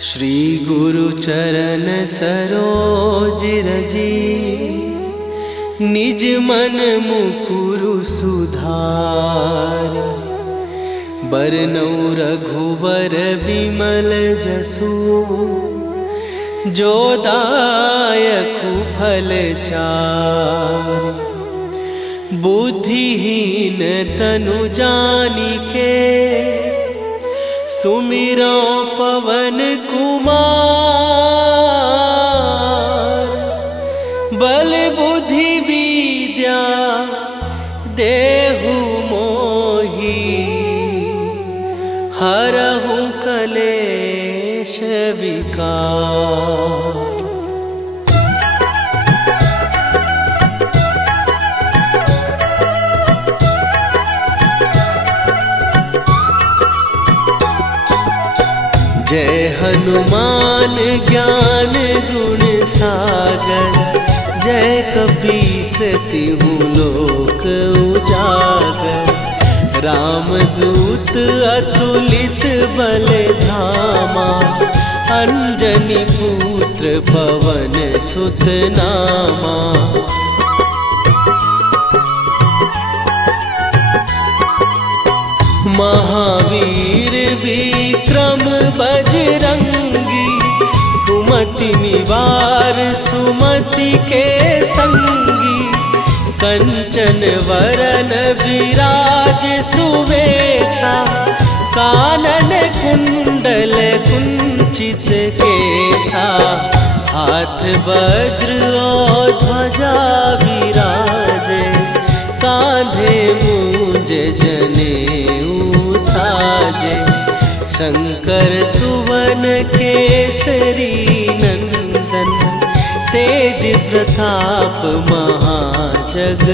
श्री गुरु चरण सरोज रजी, निज मन मुकुरु सुधार। बरनउँ रघुबर बिमल जसु, जो दायकु फल चार। बुद्धिहीन तनु जानिके, सुमिरो पवन कुमार। बल बुद्धि विद्या देहु मोहि, हरहु कलेश विकार। जय हनुमान ज्ञान गुण सागर, जय कपीस तिहुँ लोक उजागर। रामदूत अतुलित बल धामा, अंजनी पुत्र पवन सुत नामा। महावीर विक्रम बजरंगी, कुमति निवार सुमति के संगी। कंचन वरन विराज सुवेशा, कानन कुंडल कुंचित केसा। हाथ वज्र और ध्वजा विराजे, कांधे मूंज जनेऊ साजे। शंकर सुवन केसरी नंदन, तेज प्रताप महाजगवंदन।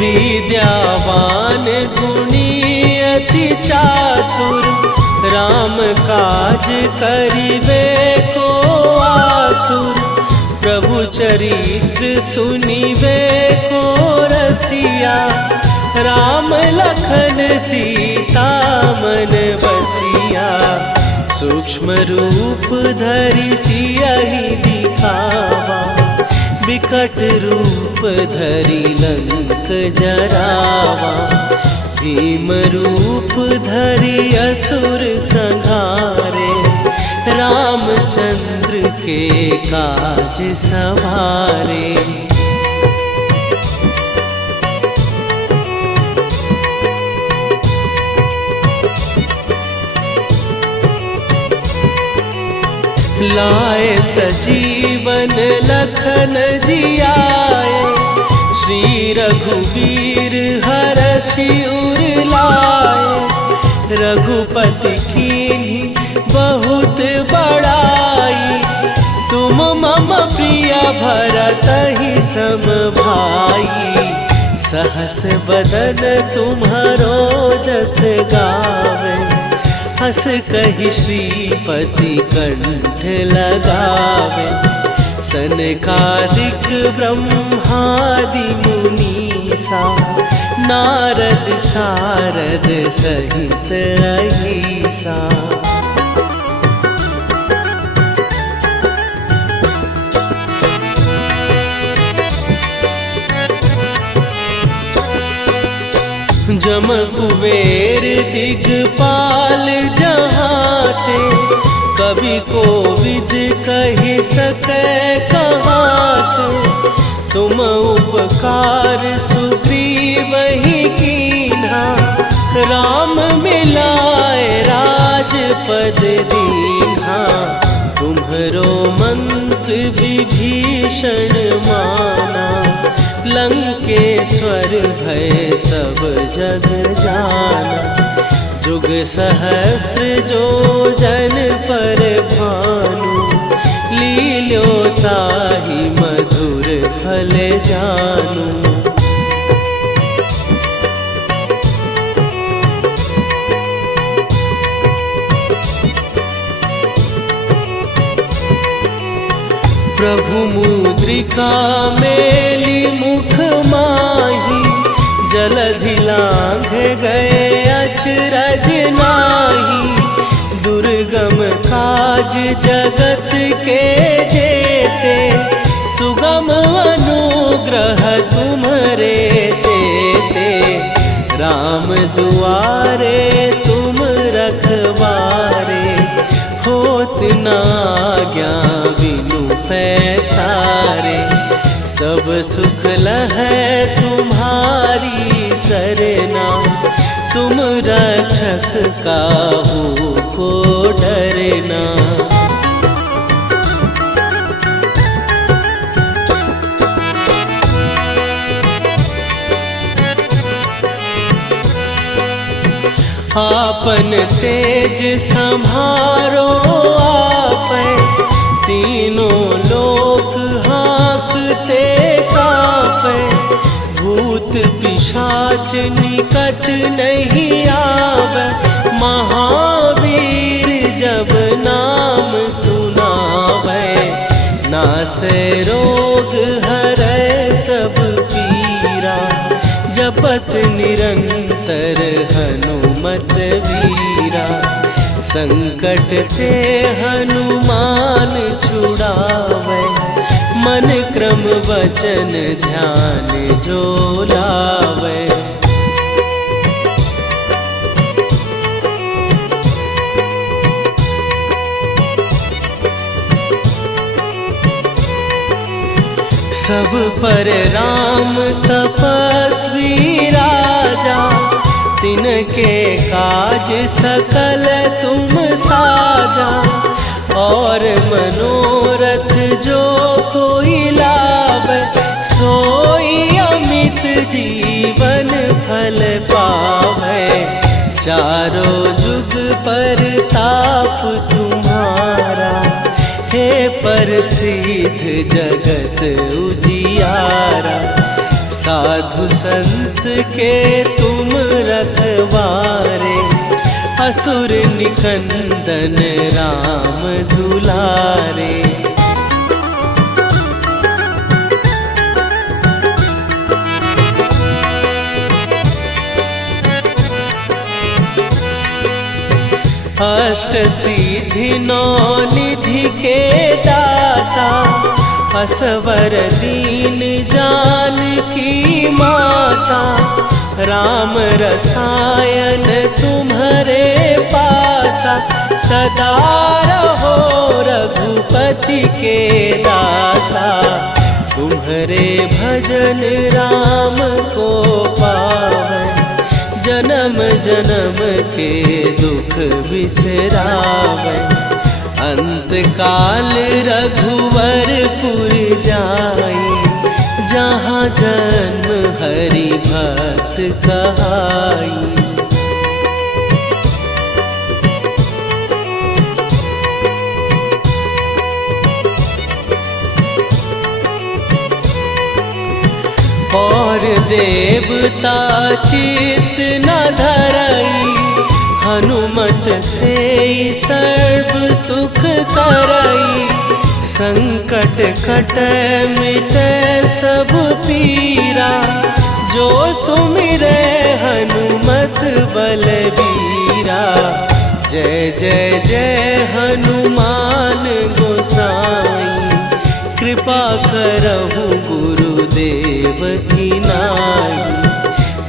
विद्यावान गुणी अति चातुर, राम काज करिबे को आतुर। प्रभु चरित्र सुनिबे को रसिया, राम लखन सीता मन बसिया। सूक्ष्म रूप धरि सियहि दिखावा, विकट रूप धरि लंक जरावा। भीम रूप धरि असुर संहारे, रामचंद्र के काज सवारे। लाए सजीवन लखन जियाए, श्री रघुवीर हरषि उर लाए। रघुपति कीन्ही बहुत बड़ाई, तुम मम प्रिय भरतहि सम भाई। सहस बदन तुम्हारो जस गावे, हस कहि श्रीपति कंठ लगावे। सनकादिक ब्रह्मादि मुनीसा, नारद सारद सहित अहिसा। जम कुबेर दिगपाल जहाते, कवि कोविद कहि सकै कहाते। तुम उपकार सुग्रीवहि कीन्हा, राम मिलाए राजपद दीन्हा। तुम्हरो मंत्र विभीषण माना, लंकेश्वर भय सब जग जाना। जुग सहस्त्र जो जन पर भानु, लील्यो ताहि मधुर फल जानू। प्रभु मुद्रिका मेली मुख माही, जलधि लांघ गए अचरज नाही। दुर्गम काज जगत के जेते, सुगम अनुग्रह तुम्हरे तेते। राम दुआरे तुम रखवारे, होत न आज्ञा बिनु पैसारे। सब सुख लहै तुम्हारी सरना, तुम रक्षक काहू को डरना। आपन तेज संभारो आपै, तीनों लोक हाँकते कांपै। भूत पिशाच निकट नहीं आवे, महावीर जब नाम सुनावे। नासै रोग हरै सब पीरा, जपत निरंतर हनुमत वीरा। संकट ते हनुमान छुड़ावे, मन क्रम वचन ध्यान जो लावे। सब पर राम तपस्वी राजा, तिनके काज सकल तुम साजा। और मनोरथ जो कोई लावे, सोई अमित जीवन फल पावे। चारों जुग पर ताप तुम्हारा, हे प्रसिद्ध जगत उजियारा। साधु संत के तुम रखवारे, असुर निकंदन राम दुलारे। अष्ट सिद्धि नौ निधि के दाता, असवर दीन जानकी माता। राम रसायन तुम्हारे पासा, सदा रहो रघुपति के दासा। तुम्हारे भजन राम को पावे, जन्म जन्म के दुख बिसरावे। अंत काल रघुवरपुर जाई, जहाँ जन्म हरि भक्त कहाई। और देवता चित न धरई, हनुमत से सर्व सुख करई। संकट कटै मिटै सब पीरा, जो सुमिरै हनुमत बलबीरा। जय जय जय हनुमान गोसाई, कृपा करहु गुरुदेव की नाई।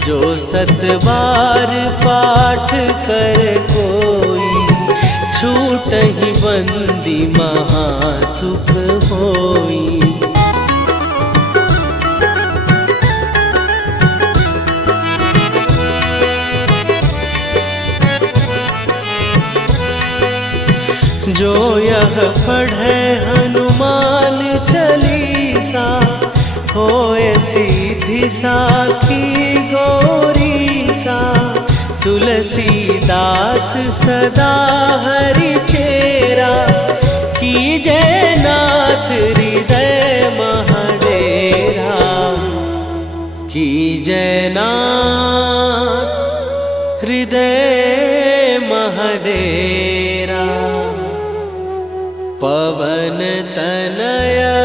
जो सत बार पाठ कर कोई, छूटहि बंदी महासुख होई। जो यह पढ़े हनुमान चालीसा, होए सीधी साखी गौरीसा। तुलसीदास सदा हरि चेरा, कीजय नाथ हृदय महडेरा। कीजय नाथ हृदय महडेरा। पवन तनया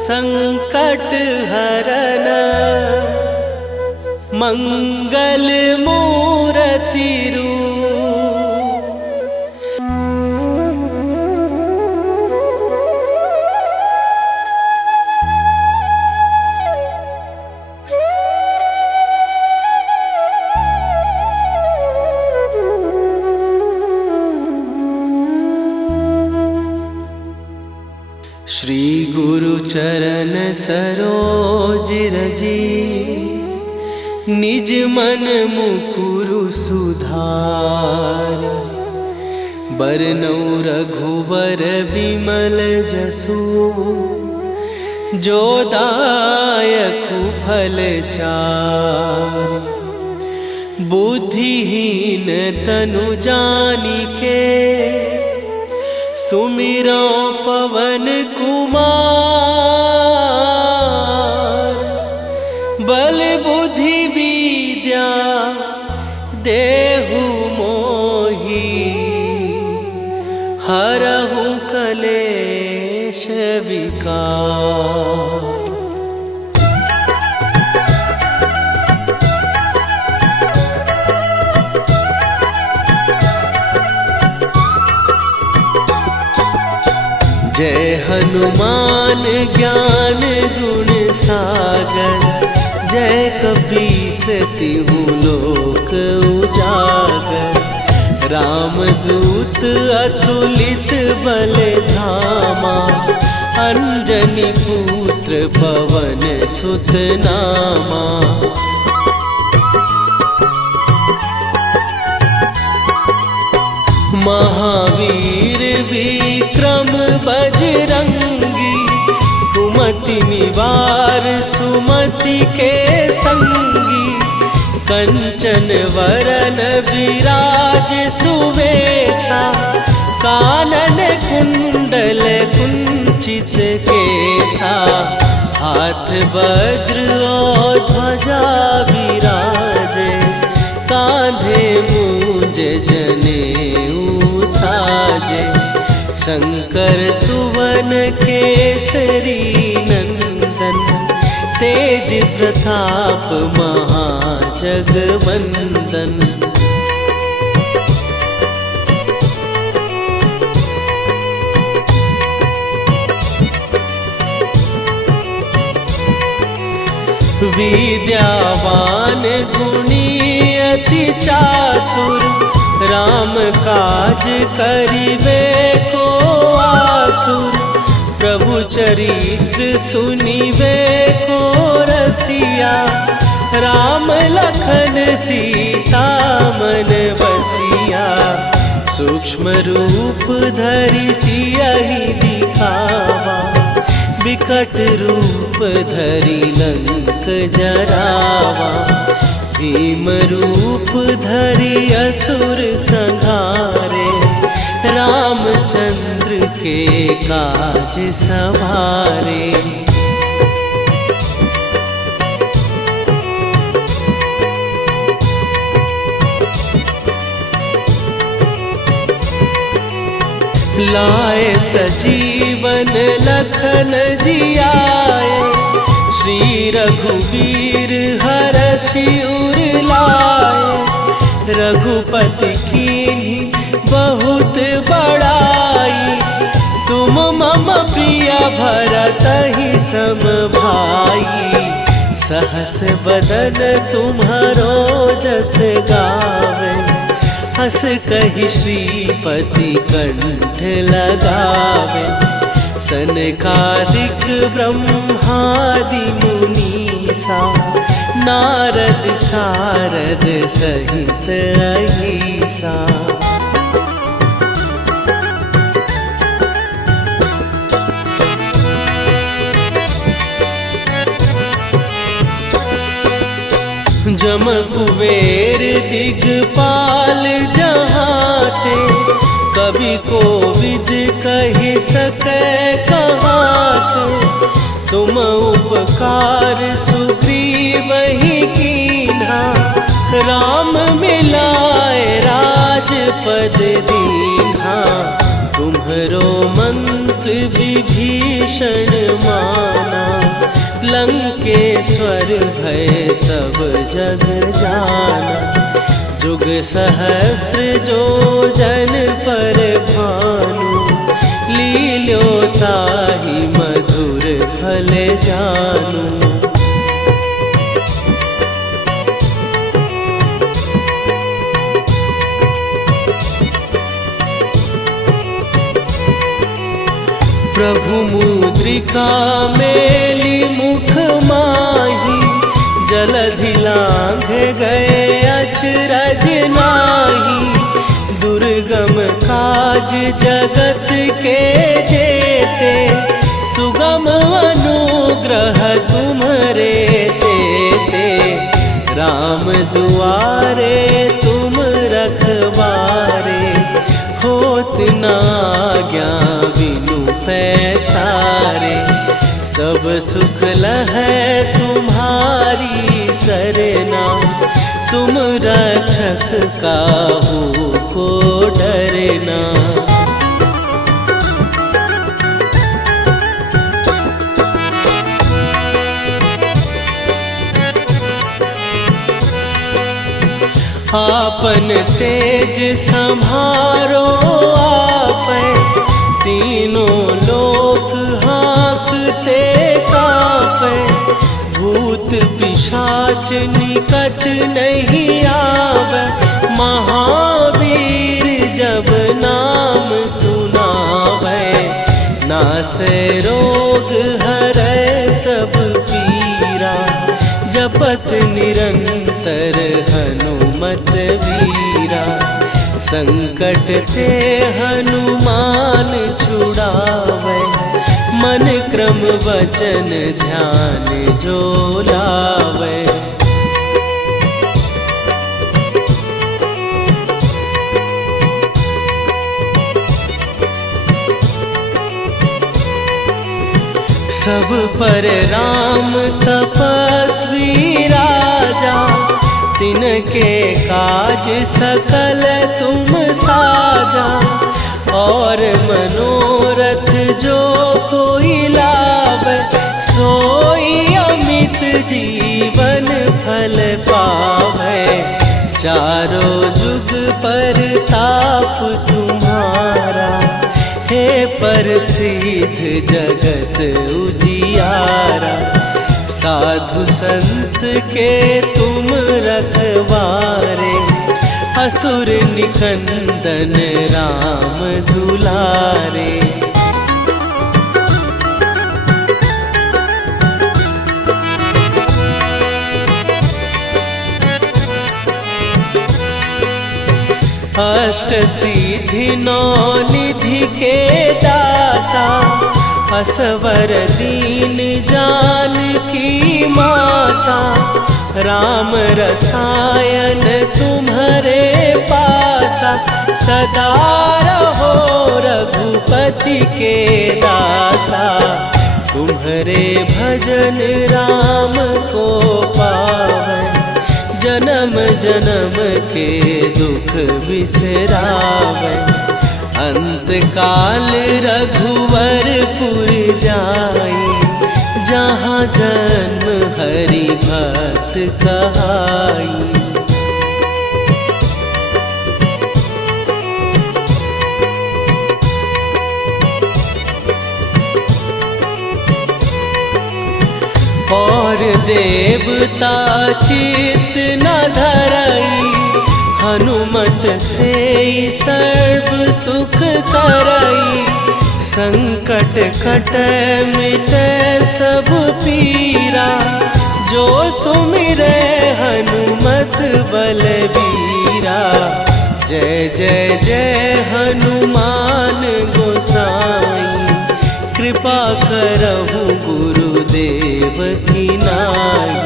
संकट हरन मंगल मूर्ति रूप। श्री गुरु चरण सरोज रजी निज मन मुकुरु सुधार। बरनौ रघुबर बिमल जसु जो दायकु फल चार। बुद्धिहीन तनु जानिके सुमिरो पवन कुमार। बल बुद्धि विद्या देहु मोहि हरहु कलेश विकार। जय हनुमान ज्ञान गुण सागर। जय कपीस तिहु लोक उजागर। रामदूत अतुलित बल धामा। अंजनी पुत्र पवन सुत नामा। महावीर विक्रम बजरंगी। कुमति निवार सुमति के संगी। कंचन वरन विराज सुवेशा। कानन कुंडल कुंचित केसा। हाथ वज्र और ध्वजा विराजे। कांधे मूंज जनेऊ साजे। शंकर सुवन केसरी नंदन। तेज प्रताप महाजगवंदन। विद्यावान गुणी अति चातुर। राम काज करिबे को आतुर। प्रभु चरित्र सुनिबे को रसिया। राम लखन सीता मन बसिया। सूक्ष्म रूप धरि सियहि दिखावा। विकट रूप धरि लंक जरावा। भीम रूप धरि असुर संहारे। रामचंद्र के काज सवारे। लाए सजीवन लखन जियाए। श्री रघुवीर हरषि उर लाए। रघुपति कीन्ही बहुत बड़ाई। तुम मम प्रिय भरतहि सम भाई। सहस बदन तुम्हारो जस गावे। हस कहि श्रीपति कंठ लगावे। सनकादिक ब्रह्मादि मुनीसा। नारद सारद सहित अहिसा। जम कुबेर दिगपाल जहाते। कवि कोविद कहि सकै कहाते। तुम उपकार सुग्रीवहि कीन्हा। राम मिलाए राजपद दीन्हा। तुम्हरो विभीषण माना, लंकेश्वर भय सब जग जाना। जुग सहस्त्र जो जन पर भानु, लील्यो ताहि मधुर फल जानू। प्रभु मुद्रिका मेली मुख माही, जलधि लांघ गए अचरज नाही। दुर्गम काज जगत के जेते, सुगम अनुग्रह तुम्हरे तेते। राम दुआरे तुम रखवारे, होत न आज्ञा बिनु पैसारे। सब सुख लहै तुम्हारी सरना, तुम रक्षक काहू को डरना। आपन तेज संभारो आपै, तीनों लोक हाँकते कांपै। भूत पिशाच निकट नहीं आवे, महावीर जब नाम सुनावे। नासै रोग हरै सब पीरा, जपत निरंतर हनुमत वीरा। संकट ते हनुमान छुड़ावे, मन क्रम वचन ध्यान जो लावे। सब पर राम तपस्वी राजा, तिनके काज सकल तुम साजा। और मनोरथ जो कोई लावे, सोई अमित जीवन फल पावे। चारों जुग पर ताप तुम्हारा, हे प्रसिद्ध जगत उजियारा। साधु संत के तुम रखवारे, असुर निकंदन राम दुलारे। अष्ट सिद्धि नौ निधि के दाता, असवर दीन जानकी माता। राम रसायन तुम्हारे पासा, सदा रहो रघुपति के दासा। तुम्हारे भजन राम को पावै, जन्म जन्म के दुख बिसरावे। अंत काल रघुवरपुर जाई, जहाँ जन्म हरि भक्त कहाई। और देवता चित न धरई, हनुमत से सर्व सुख करई। संकट कटै मिटै सब पीरा, जो सुमिरै हनुमत बलबीरा। जय जय जय हनुमान गोसाई, कृपा करहु गुरुदेव की नाई।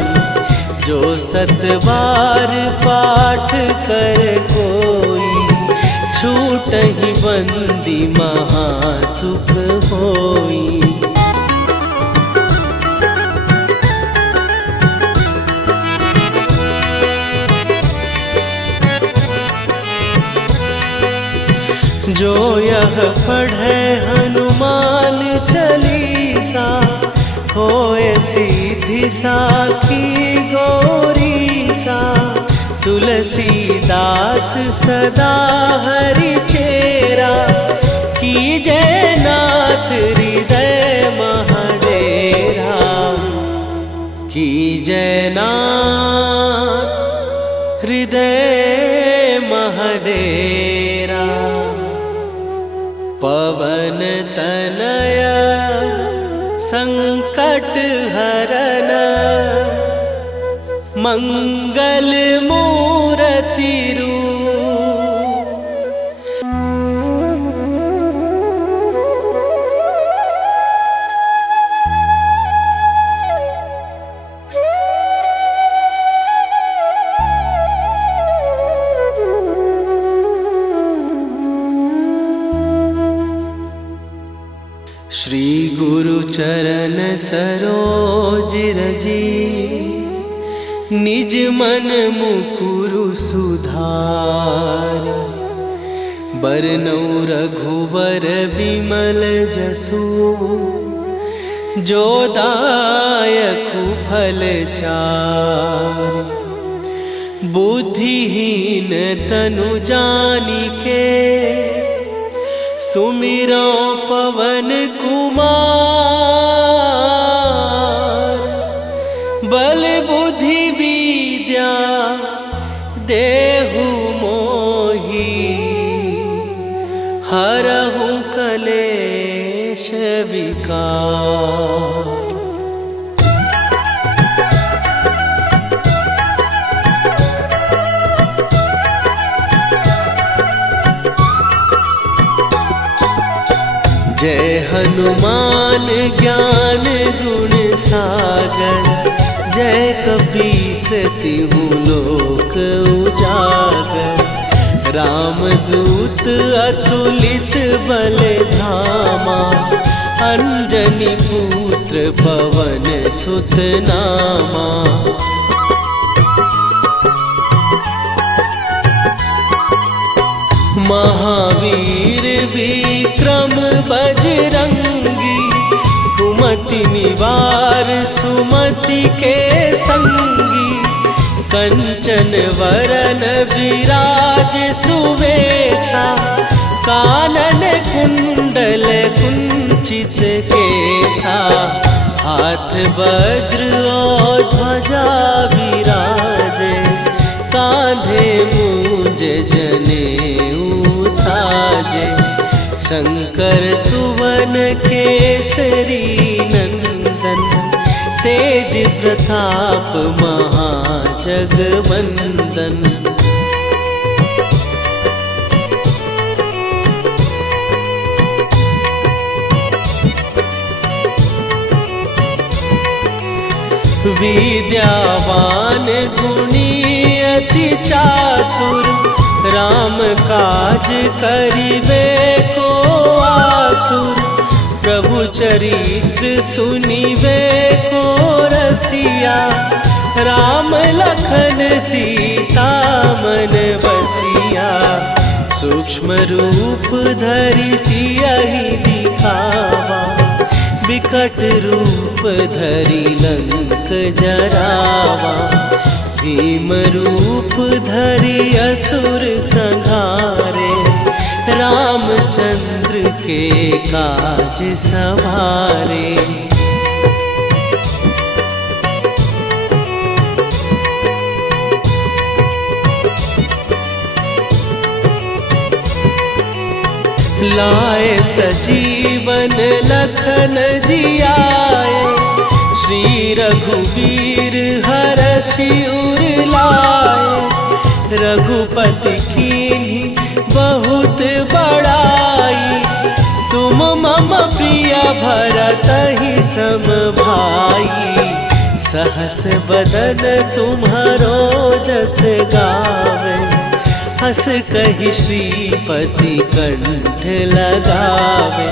जो सत बार पाठ कर कोई, छूटहि बंदी महासुख होई। जो यह पढ़े हनुमान रिद्धि साखी गौरी सा, तुलसीदास सदा हरि चेरा, की जयनाथ हृदय महडेरा, की जयनाथ हृदय महडेरा। पवन तनया संकट हरन, मंगल मूर्ति रूप। श्री गुरु चरण सरोज रजी, निज मन मुकुरु सुधार। बरनौ रघुबर बिमल जसु, जो दायकु फल चार। बुद्धिहीन तनु जानिके, सुमिरो पवन कुमार। बल बुद्धि विद्या देहु मोहि, हरहु कलेश विकार। जय हनुमान ज्ञान गुण सागर, जय कपीस तिहु लोक उजागर। रामदूत अतुलित बल धामा, अंजनी पुत्र पवन सुत नामा। महावीर विक्रम बजरंगी, कुमति निवार सुमति के संगी। कंचन वरन विराज सुवेशा, कानन कुंडल कुंचित केसा। हाथ वज्र और ध्वजा विराजे, कांधे मूंज जनेऊ साजे। शंकर सुवन केसरी नंदन, तेज प्रताप महाजगवंदन। विद्यावान गुणी अति चातुर, राम काज करिबे को आतुर। प्रभु चरित्र सुनिबे को रसिया, राम लखन सीता मन बसिया। सूक्ष्म रूप धरि सियहि दिखावा, विकट रूप धरि लंक जरावा। भीम रूप धरि असुर संहारे, रामचंद्र के काज सवारे। लाए सजीवन लखन जियाए, श्री रघुवीर हरषि उर लाए। रघुपति कीन्ही बहुत बड़ाई, तुम मम प्रिय भरतहि सम भाई। सहस बदन तुम्हारो जस गावे, हस कहि श्रीपति कंठ लगावे।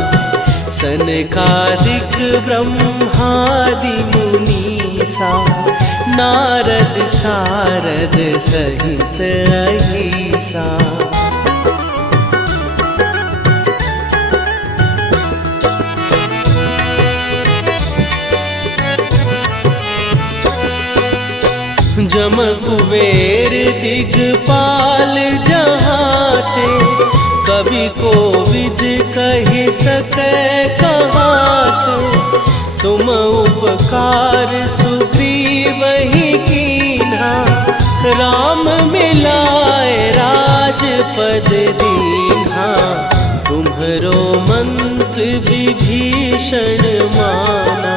सनकादिक ब्रह्मादि मुनीसा, नारद सारद सहित अहिसा। जम कुबेर दिगपाल जहाते, कवि कोविद कहि सकै कहाते। तुम उपकार सुग्रीवहि कीन्हा, राम मिलाए राजपद दीन्हा। तुम्हरो मंत्र विभीषण माना,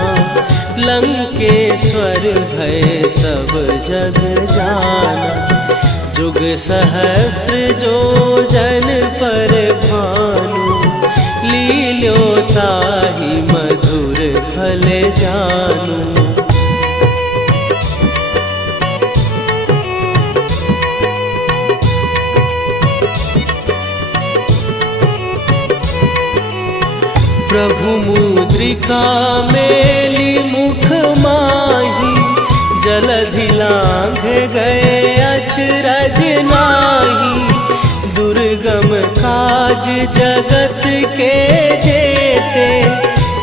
लंकेश्वर भय सब जग जाना। जुग सहस्त्र जो जन पर भानु, लील्यो ताहि मधुर फल जानू। प्रभु मुद्रिका मेली मुख माही, जलधि लांघ गए अचरज नाही। दुर्गम काज जगत के जेते,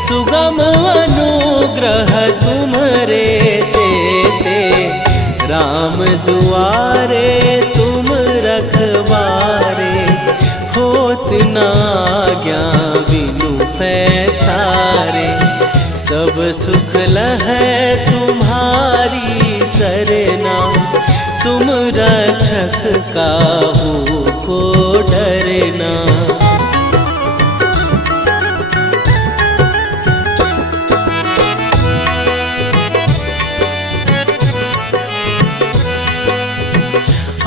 सुगम अनुग्रह तुम्हरे तेते। राम दुआरे तुम रखवारे, होत न आज्ञा बिनु पैसारे। सब सुख लहै तुम्हारी सरना, तुम रक्षक काहू को डरना।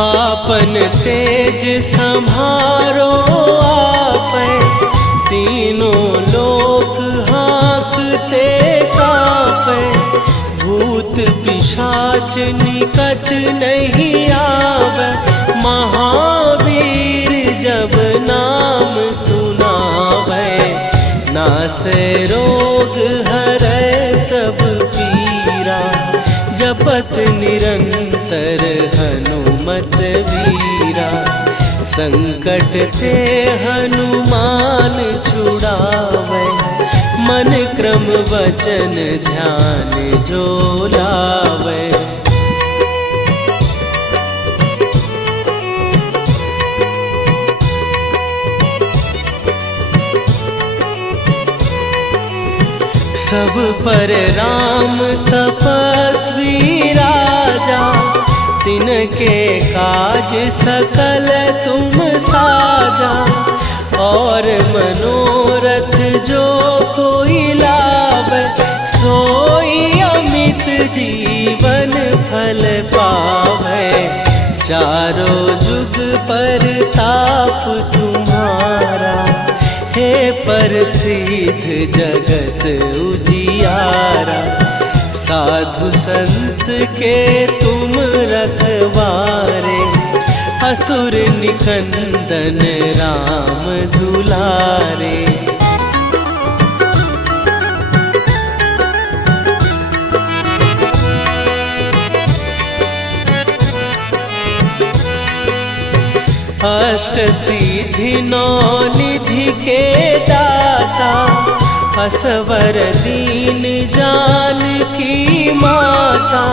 आपन तेज सम्हारो आपै, तीनों लोक हाँकते काँपै। भूत पिशाच निकट नहीं आवे, महावीर जब नाम सुनावे। नासै रोग हरै सब पीरा, जपत निरंतर हनुमत वीरा। संकट ते हनुमान छुड़ावे, मन क्रम वचन ध्यान जो लावे। सब पर राम तपस्वी राजा, तिनके काज सकल तुम साजा। और मनोरथ जो कोई लावे, सोई अमित जीवन फल पावे। चारों जुग पर ताप तुम्हारा, हे प्रसिद्ध जगत उजियारा। साधु संत के तुम रखवारे, असुर निकंदन राम दुलारे। अष्ट सिद्धि नौ निधि के दाता, असवर दीन जानकी माता।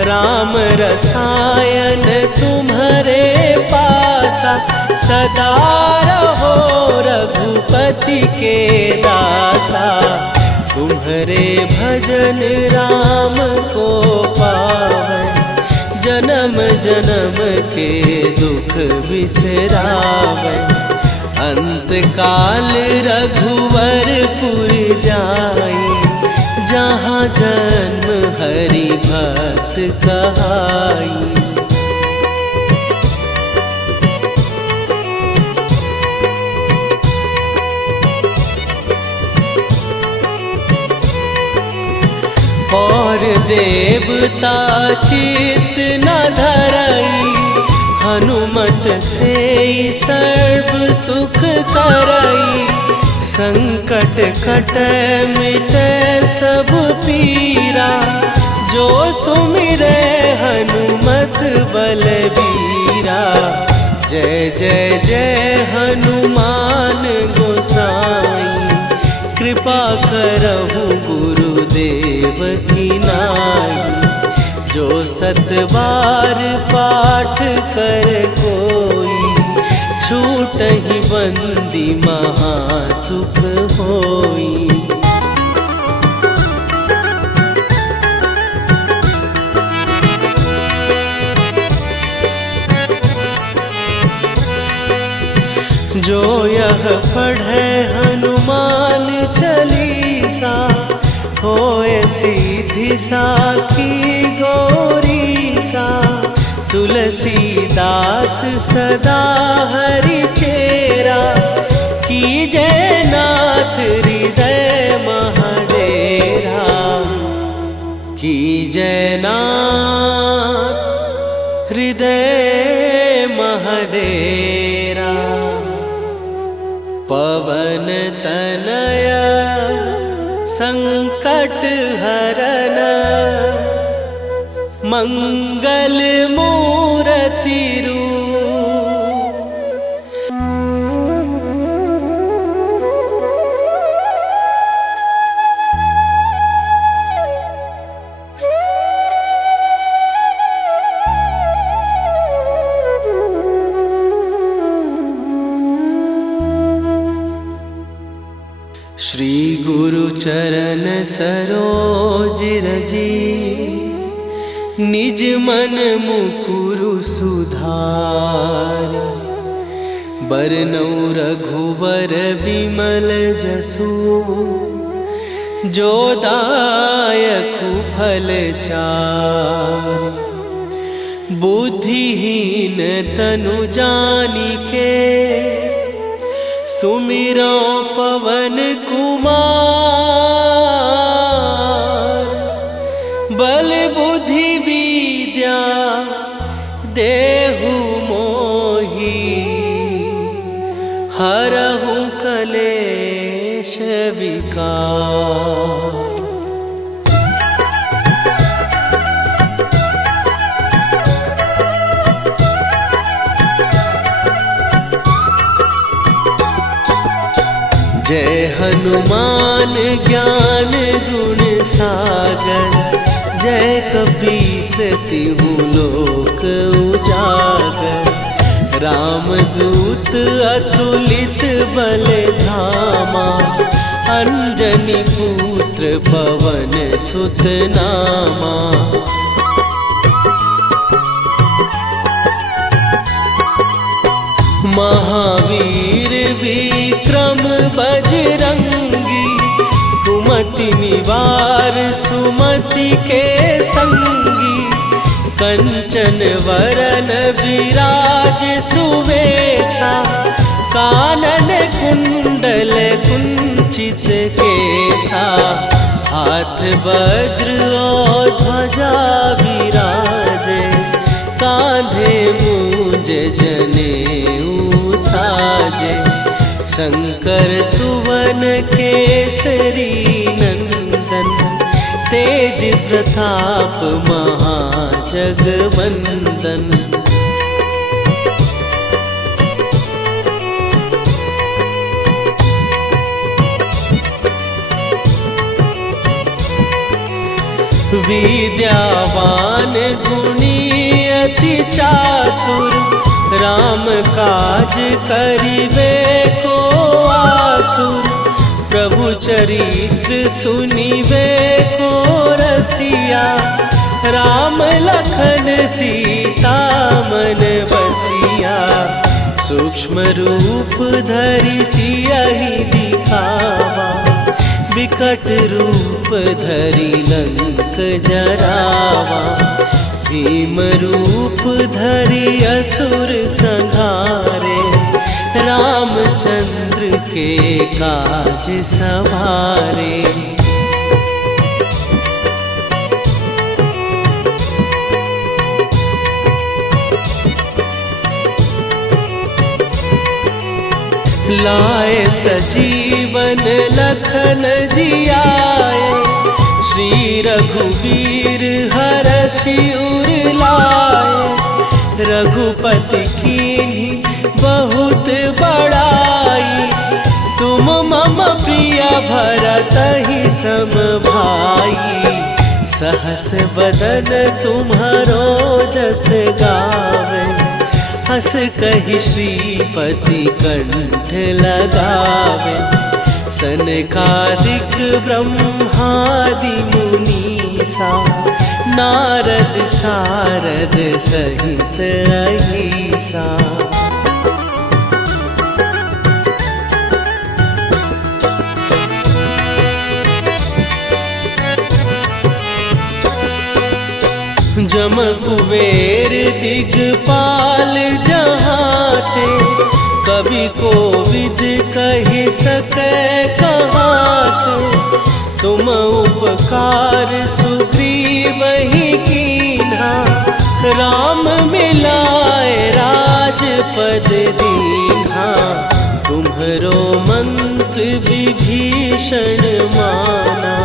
राम रसायन तुम्हारे पासा, सदा रहो रघुपति के दासा। तुम्हारे भजन राम को पावै, जन्म जन्म के दुख बिसरावै। अंत काल रघुवरपुर जाई, जहाँ जन्म हरि भक्त कहाई। और देवता चित न धरई, हनुमत से सर्व सुख करई। संकट कटै मिटै सब पीरा, जो सुमिरै हनुमत बलबीरा। जय जय जय हनुमान गोसाई, कृपा करहु गुरुदेव की नाई। जो 7 बार पाठ कर कोई, छूटहि बंदी महासुख होई। जो यह पढ़े हनुमान चालीसा, होए सीधी साखी गौरीसा। तुलसीदास सदा हरि चेरा, कीजय नाथ हृदय महडेरा। कीजय नाथ हृदय महडेरा। पवन तनया संकट हरन, मंगल मूर्ति रूप। श्री गुरु चरण सरोज रजी, निज मन मुकुरु सुधार। बरनौ रघुबर बिमल जसु, जो दायकु फल चार। बुद्धिहीन तनु जानिके, सुमिरो पवन कुमार। बल बुद्धि विद्या देहु मोहि, हरहु कलेश विकार। जय हनुमान ज्ञान गुण सागर, जय कपीस तिहु लोक उजागर। रामदूत अतुलित बल धामा, अंजनी पुत्र पवन सुत नामा। महावीर विक्रम बजरंगी, कुमति निवार सुमति के संगी। कंचन वरन विराज सुवेशा, कानन कुंडल कुंचित केसा। हाथ वज्र और ध्वजा विराजे, कांधे मूंज जनेऊ साजे। शंकर सुवन केसरी नंदन, तेज प्रताप महाजगवंदन। विद्यावान गुणी अति चातुर, राम काज करिबे को आतुर। प्रभु चरित्र सुनिबे को रसिया, राम लखन सीता मन बसिया। सूक्ष्म रूप धरि सियहि दिखावा, विकट रूप धरि लंक जरावा। भीम रूप धरि असुर संहारे, रामचंद्र के काज सवारे। लाए सजीवन लखन जियाए, श्री रघुवीर हरषि उर लाए। रघुपति कीन्ही बहुत बड़ाई, तुम मम प्रिय भरतहि सम भाई। सहस बदन तुम्हारो जस गावे, हस कहि श्रीपति कंठ लगावे। सनकादिक ब्रह्मादि मुनीसा, नारद सारद सहित अहिसा। जम कुबेर दिगपाल जहाँ थे, कवि कोविद कहि सकै कहाते। तुम उपकार सुग्रीव ही कीन्हा, राम मिलाए राजपद दीन्हा। तुम्हरो मंत्र विभीषण माना,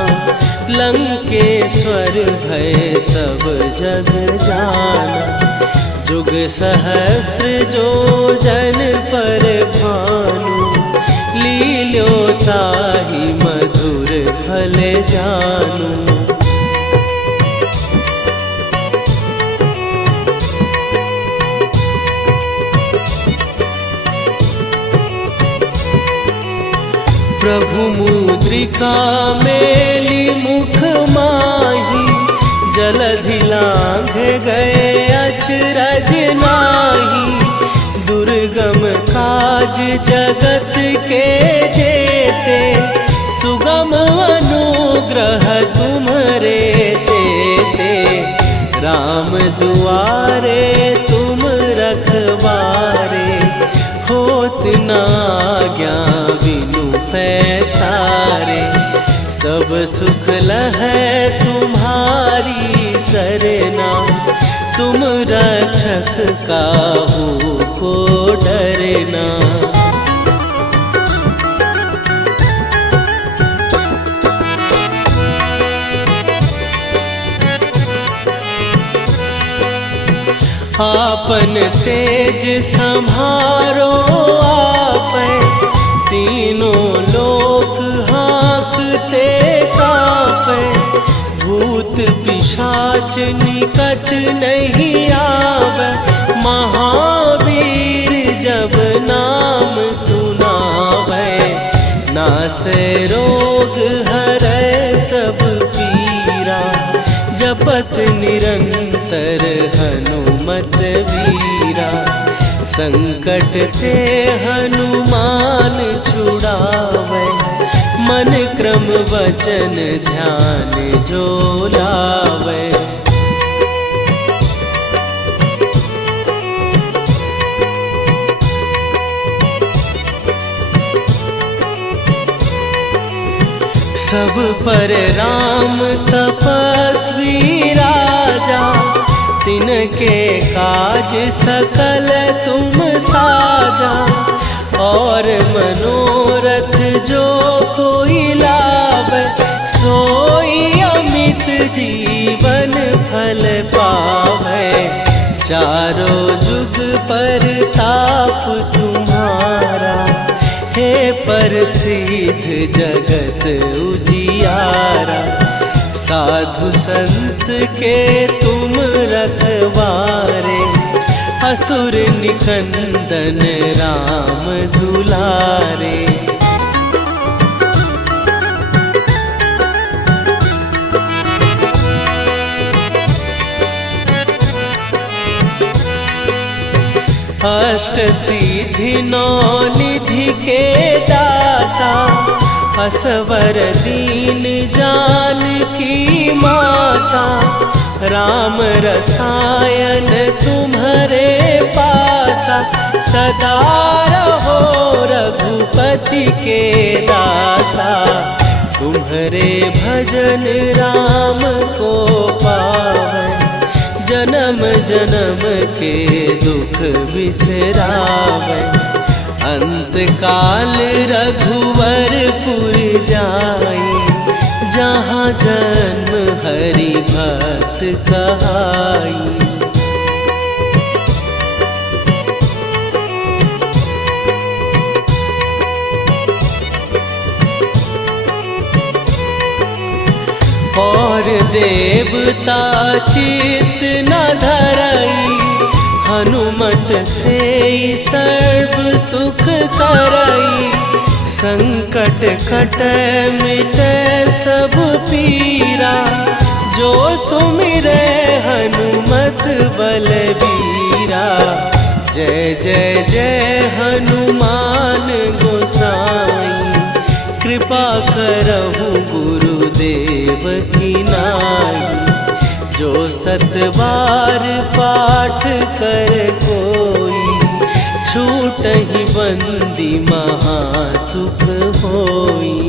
लंकेश्वर भय सब जग जाना। जुग सहस्त्र जो जन पर भानु, लील्यो ताहि मधुर फल जानू। प्रभु मुद्रिका मेली मुख माही, जलधि लांघ गए अचरज नाही। दुर्गम काज जगत के जेते, सुगम अनुग्रह तुम्हरे तेते। राम दुआरे तुम रखवारे, होत न आज्ञा बिनु पैसारे। सब सुख लहै तुम्हारी सरना, तुम रक्षक काहू को डरना। आपन तेज सम्हारो आपै, तीनों लोक हाँकते कांपै। भूत पिशाच निकट नहीं आवे, महावीर जब नाम सुनावे। नासै रोग हरै सब पीरा, जपत निरंतर हनुमत वीरा। संकट ते हनुमान छुड़ावे, मन क्रम वचन ध्यान जो लावे। सब पर राम तपस्वी राजा, तिनके काज सकल तुम साजा। और मनोरथ जो कोई लावे, सोई अमित जीवन फल पावे। चारों जुग पर ताप तुम्हारा, हे प्रसिद्ध जगत उजियारा। साधु संत के तुम रखवारे, असुर निकंदन राम दुलारे। अष्ट सिद्धि नौ निधि के दाता, असवर दीन जानकी माता। राम रसायन तुम्हारे पासा, सदा रहो रघुपति के दासा। तुम्हारे भजन राम को पावै, जन्म जन्म के दुख बिसरावै। अंत काल रघुवरपुर जाई, जहाँ जन्म हरि भक्त कहाई। और देवता चित न धरई, हनुमत से सर्व सुख करई। संकट कटै मिटै सब पीरा, जो सुमिरै हनुमत बलबीरा। जय जय जय हनुमान गोसाई, कृपा करहु गुरुदेव की नाई। जो 7 बार पाठ कर कोई, छूटहि बंदी महासुख होई।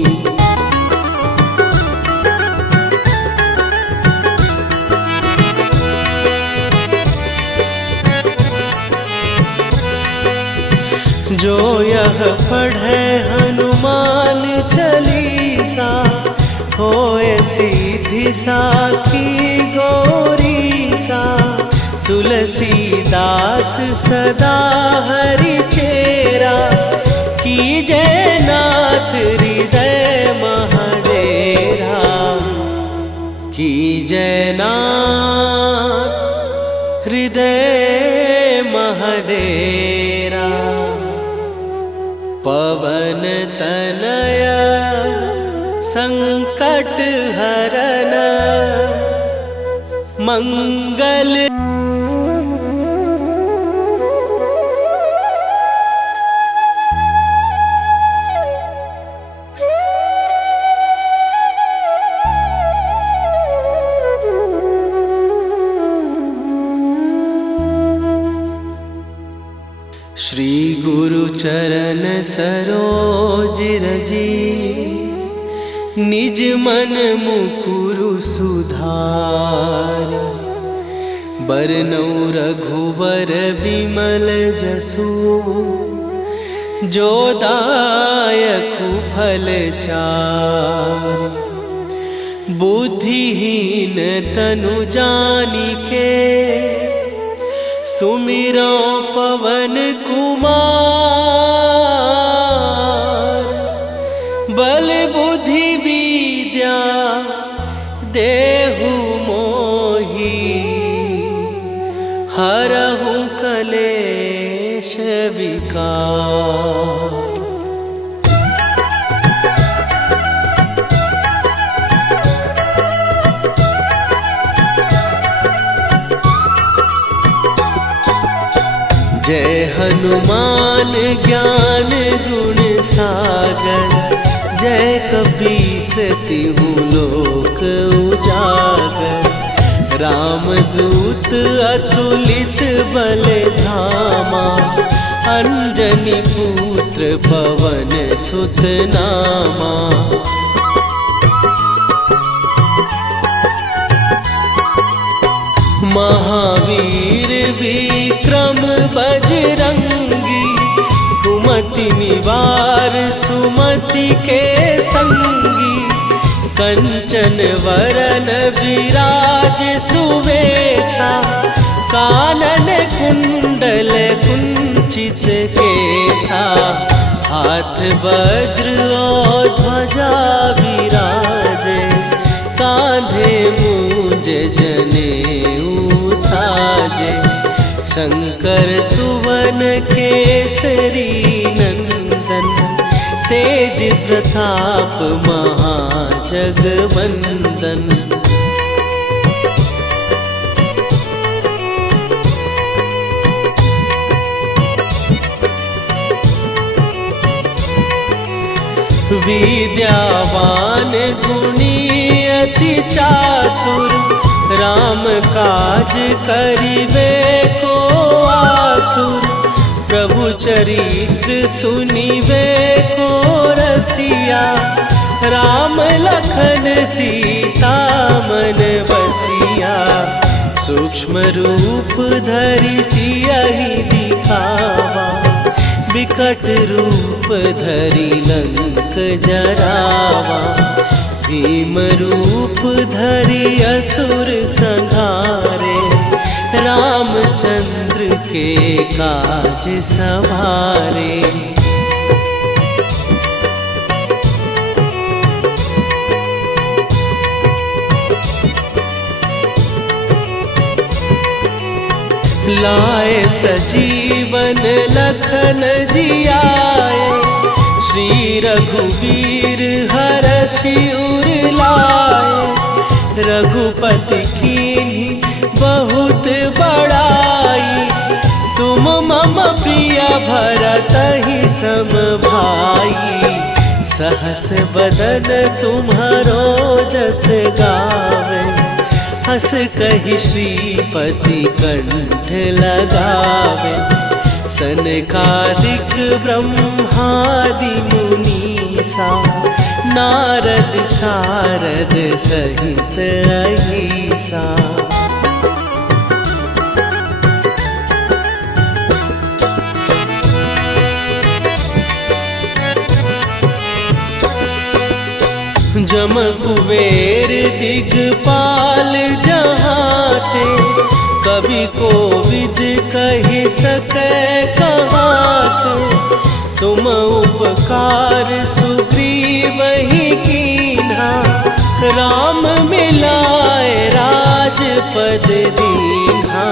जो यह पढ़े हनुमान चालीसा, होए सीधी साखी गौरीसा। तुलसीदास सदा हरि चेरा, कीजय नाथ हृदय महडेरा। कीजय नाथ हृदय महडेरा। पवन तनया संकट हरन, मंगल। श्री गुरु चरण सरोज रजी, निज मन मुकुरु सुधार। बरनउँ रघुबर बिमल जसु, जो दायकु फल चार। बुद्धिहीन तनु जानिके, सुमिरो पवन कुमार। बल बुद्धि विद्या देहु मोहि, हरहु कलेश विकार। जय हनुमान ज्ञान गुण सागर, जय कपीस तिहु लोक उजागर। रामदूत अतुलित बल धामा, अंजनी पुत्र पवन सुत नामा। महावीर विक्रम बजरंगी, कुमति निवार सुमति के संगी। कंचन वरन विराज सुवेशा, कानन कुंडल कुंचित केसा। हाथ वज्र और ध्वजा विराजे, कांधे मूंज जनेऊ साजे। शंकर सुवन केसरी नंदन, तेज प्रताप महाजगवंदन। विद्यावान गुणी अति चातुर, राम काज करिबे को आतुर। प्रभु चरित्र सुनिबे को रसिया, राम लखन सीता मन बसिया। सूक्ष्म रूप धरि सियहि दिखावा, विकट रूप धरि लंक जरावा। भीम रूप धरि असुर संहारे, रामचंद्र के काज सवारे। लाए सजीवन लखन जियाए, श्री रघुवीर हरषि उर लाए। रघुपति कीन्ही बहुत बड़ाई, तुम मम प्रिय भरतहि सम भाई। सहस बदन तुम्हारो जस गावे, हस कहि श्रीपति कंठ लगावे। सनकादिक ब्रह्मादि मुनीसा, नारद सारद सहित अहिसा। जम कुबेर दिगपाल जहाते, कवि कोविद कहि सकै कहाते। तुम उपकार सुग्रीवहि कीन्हा, राम मिलाए राजपद दीन्हा।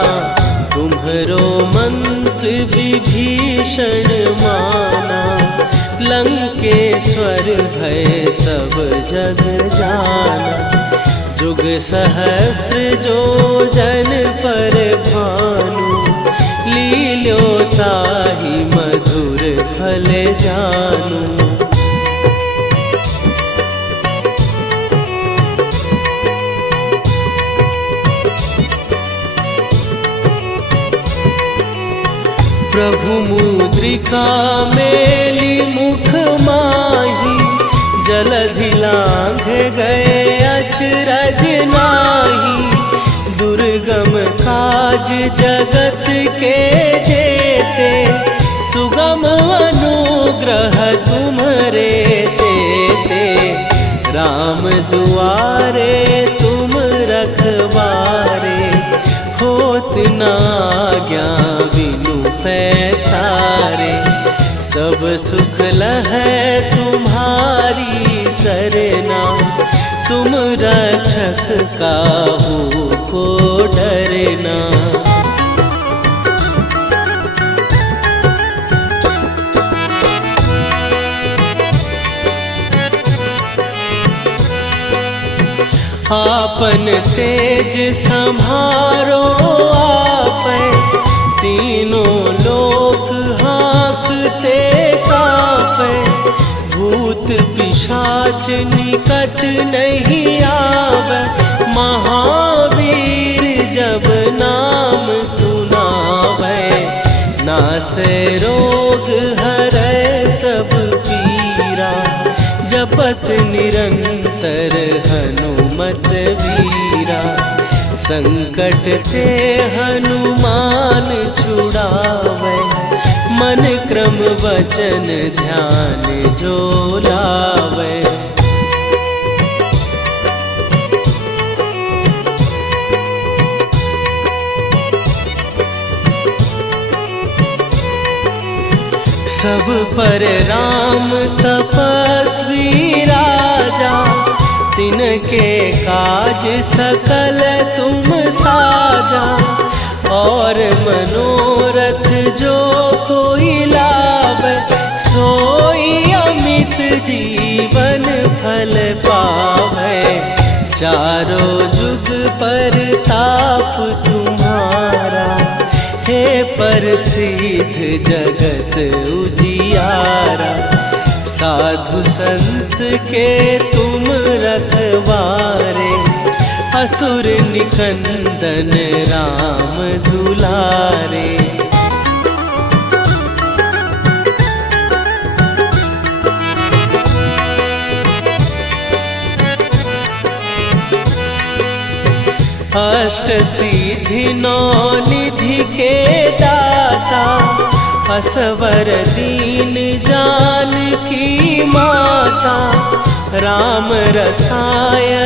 तुम्हरो मंत्र विभीषण माना, लंकेश्वर भय सब जग जाना। जुग सहस्त्र जो जन पर भानु, लील्यो ताहि मधुर फल जानू। प्रभु मुद्रिका मेली मुख माही, जलधि लांघ गए अचरज नाही। दुर्गम काज जगत के जेते, सुगम अनुग्रह तुम्हरे तेते। राम दुआरे तुम रखवारे, होत न आज्ञा बिनु पैसारे। सब सुख लहै तुम्हारी सरना, तुम रक्षक काहू को डरना। आपन तेज सम्हारो आपै, तीनों लोक हाँकते काँपै। भूत पिशाच निकट नहीं आवे, महावीर जब नाम सुनावे। नासै रोग हरै सब पीरा, जपत निरंतर हनुमत वीरा। संकट ते हनुमान छुड़ावे, मन क्रम वचन ध्यान जो लावे। सब पर राम तपस्वी राजा, तिनके काज सकल तुम साजा। और मनोरथ जो कोई लावे, सोई अमित जीवन फल पावे। चारों जुग पर ताप तुम्हारा, हे प्रसिद्ध जगत उजियारा। साधु संत के तुम रखवारे, असुर निकंदन राम दुलारे। अष्ट सिद्धि नौ निधि के दाता, असवर दीन जानकी माता। राम रसायन